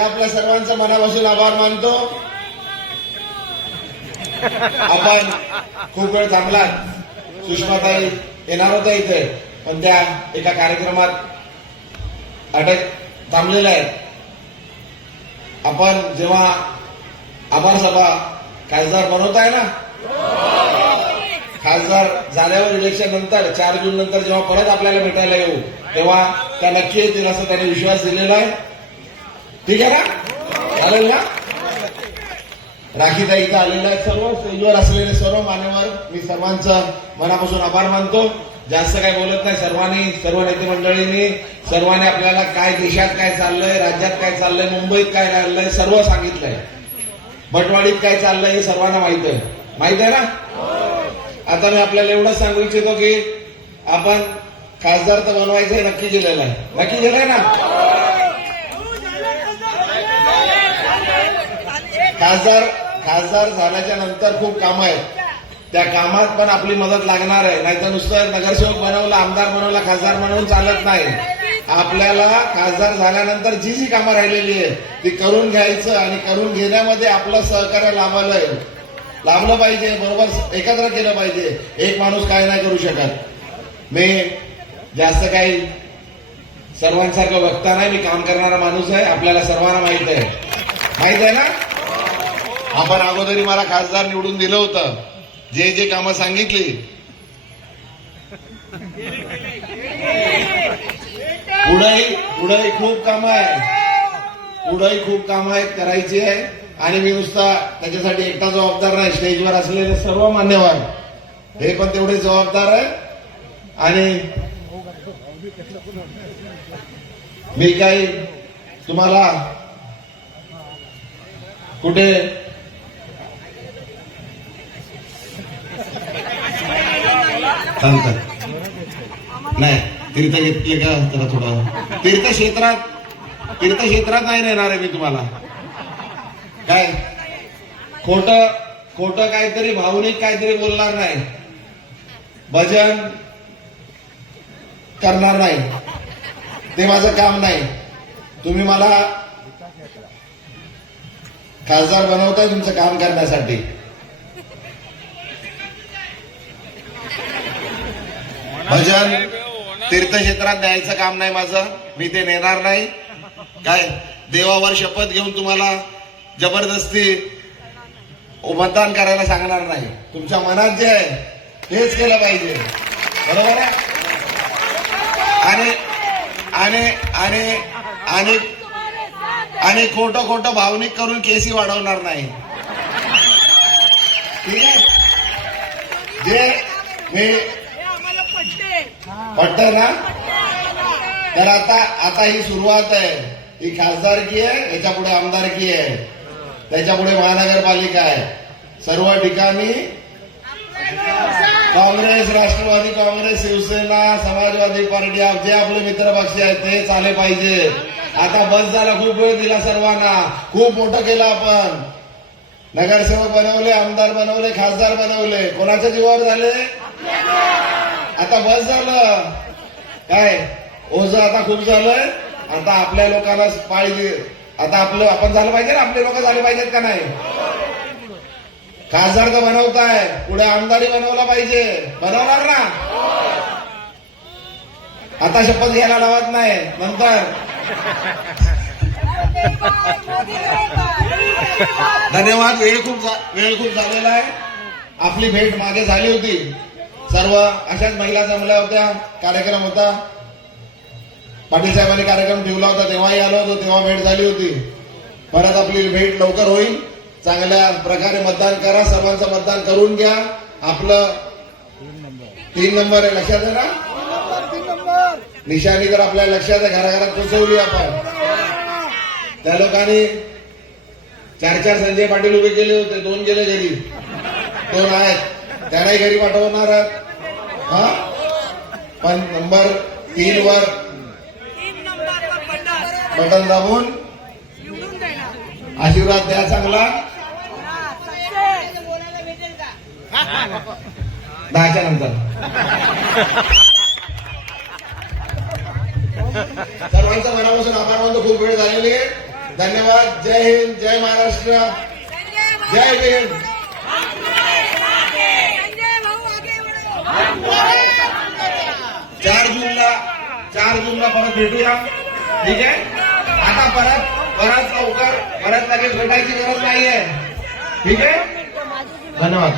आपल्या सर्वांचं मनापासून आभार मानतो. आपण खूप वेळ थांबलात. सुषमाताई येणार होत्या इथे, पण त्या एका कार्यक्रमात अटक थांबलेल्या आहेत. आपण जेव्हा आभार सभा खासदार बनवताय ना, खासदार झाल्यावर इलेक्शन नंतर 4 जून नंतर जेव्हा परत आपल्याला भेटायला येऊ, तेव्हा त्या नक्की येतील असं त्यांनी विश्वास दिलेला आहे. ठीक आहे ना, चालेल ना. राखीताई इथं आलेल्या आहेत, सर्व स्टेजवर असलेले सर्व मान्यवर, मी सर्वांचं मनापासून आभार मानतो. जास्त काय बोलत नाही. सर्व नेते मंडळींनी सर्वांनी आपल्याला काय देशात काय चाललंय, राज्यात काय चाललंय, मुंबईत काय चाललंय सर्व सांगितलंय. भटवाडीत काय चाललंय हे सर्वांना माहित आहे ना. आता मी आपल्याला एवढंच सांगू इच्छितो की आपण खासदार तर बनवायचं हे नक्की केलेलं आहे. नक्की केलंय ना. खासदार झाल्याच्या नंतर खूप कामं आहेत. त्या कामात पण आपली मदत लागणार आहे. नाहीतर नुसतं नगरसेवक बनवलं, आमदार बनवलं, खासदार बनवून चालत नाही. आपल्याला खासदार झाल्यानंतर जी जी कामं राहिलेली आहे ती करून घ्यायचं आणि करून घेण्यामध्ये आपलं सहकार्य लाभलं पाहिजे. बरोबर एकत्र केलं पाहिजे. एक माणूस काय नाही करू शकत. मी जास्त काही सर्वांसारखं वक्ता नाही. मी काम करणारा माणूस आहे. आपल्याला सर्वांना माहित आहे ना. आपण अगोदरी मला खासदार निवडून दिलं होतं. जे जे कामं सांगितली, पुढे खूप कामं आहेत करायची आहे. आणि मी नुसता त्याच्यासाठी एकटा जबाबदार नाही. स्टेजवर असलेले सर्व मान्यवर हे पण तेवढे जबाबदार आहे. आणि मी काही तुम्हाला कुठे नाही तीर्थ घेतले का जरा थोडं तीर्थक्षेत्रात नाही नेणार आहे मी तुम्हाला. काय खोटं काहीतरी भावनिक काहीतरी बोलणार नाही. भजन करणार नाही. ते माझं काम नाही. तुम्ही मला खासदार बनवताय तुमचं काम करण्यासाठी. भजन तीर्थक्षेत्रात न्यायचं काम नाही माझं. मी ते नेणार नाही. काय देवावर शपथ घेऊन तुम्हाला जबरदस्ती मतदान करायला सांगणार नाही. तुमच्या मनात जे आहे तेच केलं पाहिजे. बरोबर आहे. आणि खोटं भावनिक करून केसी वाढवणार नाही. ठीक आहे. जे मी पटतंय ना. तर आता ही सुरुवात आहे. ही खासदारकी आहे, याच्या पुढे आमदारकी आहे, त्याच्या पुढे महानगरपालिका आहे. सर्व ठिकाणी काँग्रेस, राष्ट्रवादी काँग्रेस, शिवसेना, समाजवादी पार्टी जे आपले मित्र पक्ष आहेत ते चाले पाहिजे. आता बस झाला. खूप वेळ दिला सर्वांना. खूप मोठं केलं आपण. नगरसेवक बनवले, आमदार बनवले, खासदार बनवले. कोणाच्या जीवावर झाले. आता बस झालं. काय ओझं आता खूप झालंय. आता आपल्या लोकांना पाळी. आता आपण झालं पाहिजे ना. आपले लोक झाले पाहिजेत का नाही. खासदार तर बनवताय, पुढे आमदारी बनवला पाहिजे. बनवणार ना. आता शपथ घ्यायला लावत नाही, नंतर. धन्यवाद. वेळ खूप झालेला आहे. आपली भेट मागे झाली होती. सर्व अशाच महिला जमल्या होत्या. कार्यक्रम होता. पाटील साहेबांनी कार्यक्रम ठेवला होता, तेव्हाही आलो होतो. तेव्हा भेट झाली होती. परत आपली भेट लवकर होईल. चांगल्या प्रकारे मतदान करा. सर्वांचं मतदान करून घ्या. आपलं 3 नंबर आहे, लक्षात आहे ना. निशाणी तर आपल्या लक्षात आहे. घराघरात पोचवली आपण. त्या लोकांनी 4 संजय पाटील उभे केले होते. 2 गेले घरी. 2 आहेत, त्यांनाही घरी पाठवणार आहेत. पण नंबर 3 वर बटन दाबून आशीर्वाद द्या चांगला. 10च्या नंतर सर्वांचा मनापासून आभार मानतो. खूप वेळ झालेली आहे. धन्यवाद. जय हिंद, जय महाराष्ट्र, जय भीम. 4 जूनला परत भेटूया. ठीक आहे. आता परत लवकर परत लगेच भेटायची गरज नाहीये. ठीक आहे. धन्यवाद.